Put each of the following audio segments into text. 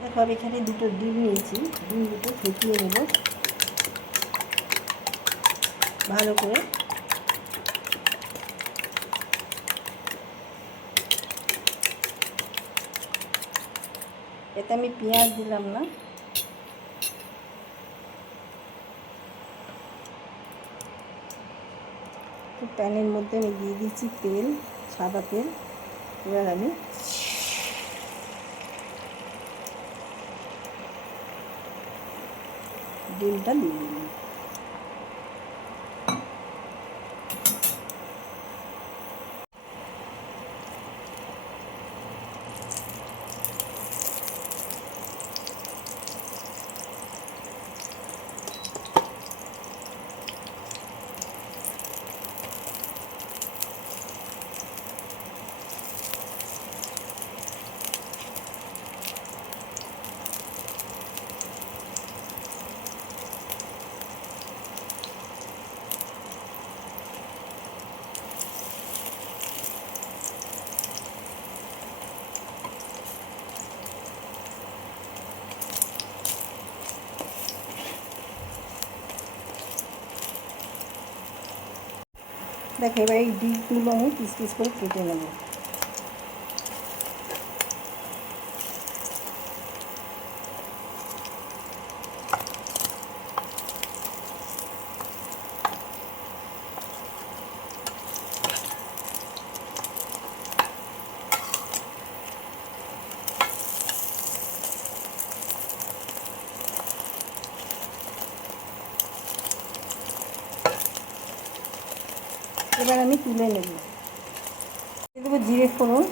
দেখো আমি এখানে দুটো ডিম নিয়েছি, ডিম দুটো ফেটিয়ে নেব ভালো করে। এতে আমি পেঁয়াজ দিলাম না, তো প্যানের মধ্যে আমি দিয়ে দিচ্ছি তেল, সাদা তেল। এবার আমি ডিমটা দিয়ে দিলাম। দেখো এবার এই ডিমগুলো আমি পিস পিস করে কেটে নেব। এবার আমি তুলে নেব। দিয়ে দেবো জিরে ফোড়ন,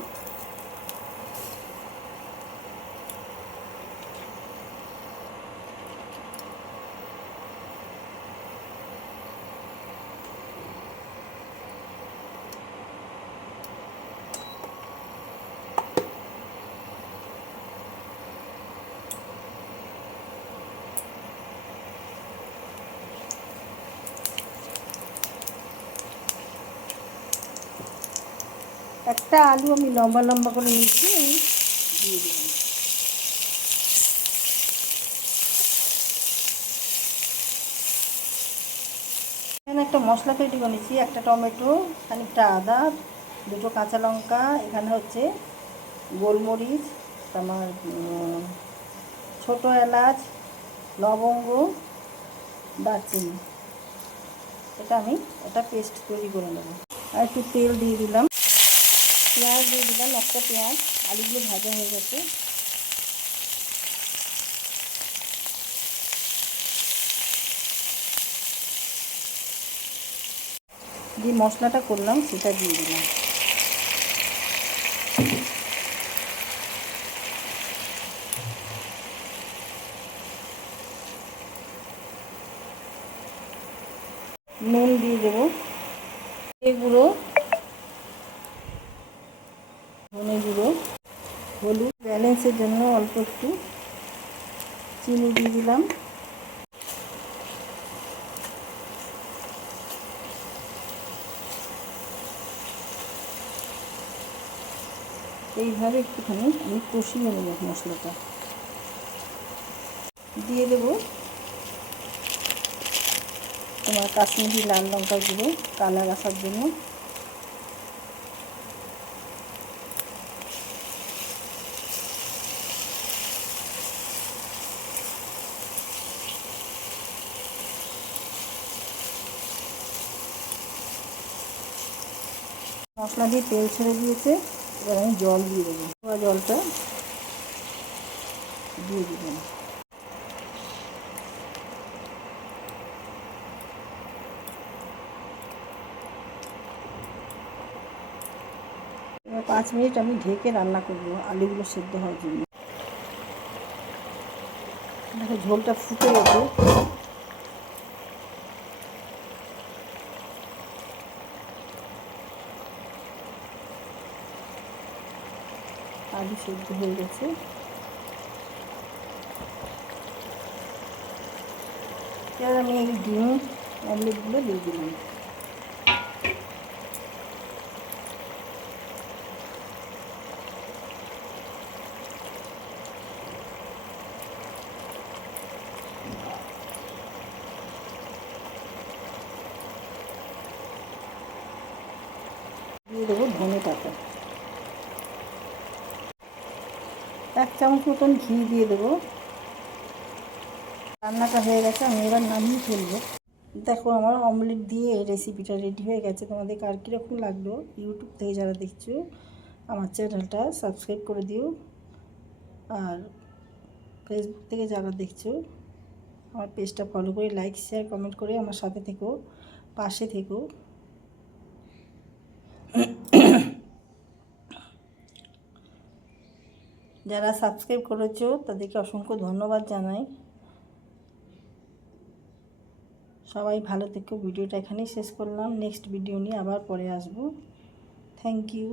একটা আলু আমি লম্বা লম্বা করে নিচ্ছি, আমি দিয়ে দিলাম। এখানে একটা মশলা তৈরি করেছি, একটা টমেটো, খানিকটা আদা, দুটো কাঁচা লঙ্কা, এখানে হচ্ছে গোলমরিচ, তোমার ছোটো এলাচ, লবঙ্গ, দারচিনি। এটা আমি একটা পেস্ট তৈরি করে নেব। আর একটু তেল দিয়ে দিলাম, পেঁয়াজ দিয়ে দিলাম, একটা পেঁয়াজ। আলুগুলো ভাজা হয়ে গেছে। যে মশলাটা করলাম সেটা দিয়ে দিলাম। নুন দিয়ে দেবো, গুঁড়ো, ধনে গুঁড়ো, হলুদ, ব্যালেন্সের জন্য অল্প একটু চিনি দিয়ে দিলাম। এইভাবে একটুখানি আমি কষিয়ে নেব মশলাটা। দিয়ে দেবো তোমার কাশ্মীরি লাল লঙ্কার গুঁড়ো, কালার আসার জন্য। মশলা দিয়ে তেল ছেড়ে দিয়েছে, এবার আমি জল দিয়ে দেবো। জলটা দিয়ে দিলাম। এবার 5 মিনিট আমি ঢেকে রান্না করবো আলুগুলো সেদ্ধ হওয়ার জন্য। দেখো ঝোলটা ফুটে গেছে। আলু সেদ্ধ হয়ে গেছে। এবার আমি এই ডিম অমলেটগুলো দিয়ে দিলাম। 1 চামচ মতন ঘি দিয়ে দেবো। রান্নাটা হয়ে গেছে, আমি এবার নামিয়ে ফেলবো। দেখো আমার অমলেট দিয়ে রেসিপিটা রেডি হয়ে গেছে। তোমাদের কার কীরকম লাগলো, ইউটিউব থেকে যারা দেখছো আমার চ্যানেলটা সাবস্ক্রাইব করে দিও, আর ফেসবুক থেকে যারা দেখছো আমার পেজটা ফলো করে লাইক শেয়ার কমেন্ট করে আমার সাথে থেকো, পাশে থেকো। যারা সাবস্ক্রাইব করেছো তাদেরকে অসংখ্য ধন্যবাদ জানাই। সবাই ভালো থেকো। ভিডিওটা এখানেই শেষ করলাম, নেক্সট ভিডিও নিয়ে আবার পরে আসবো। Thank you.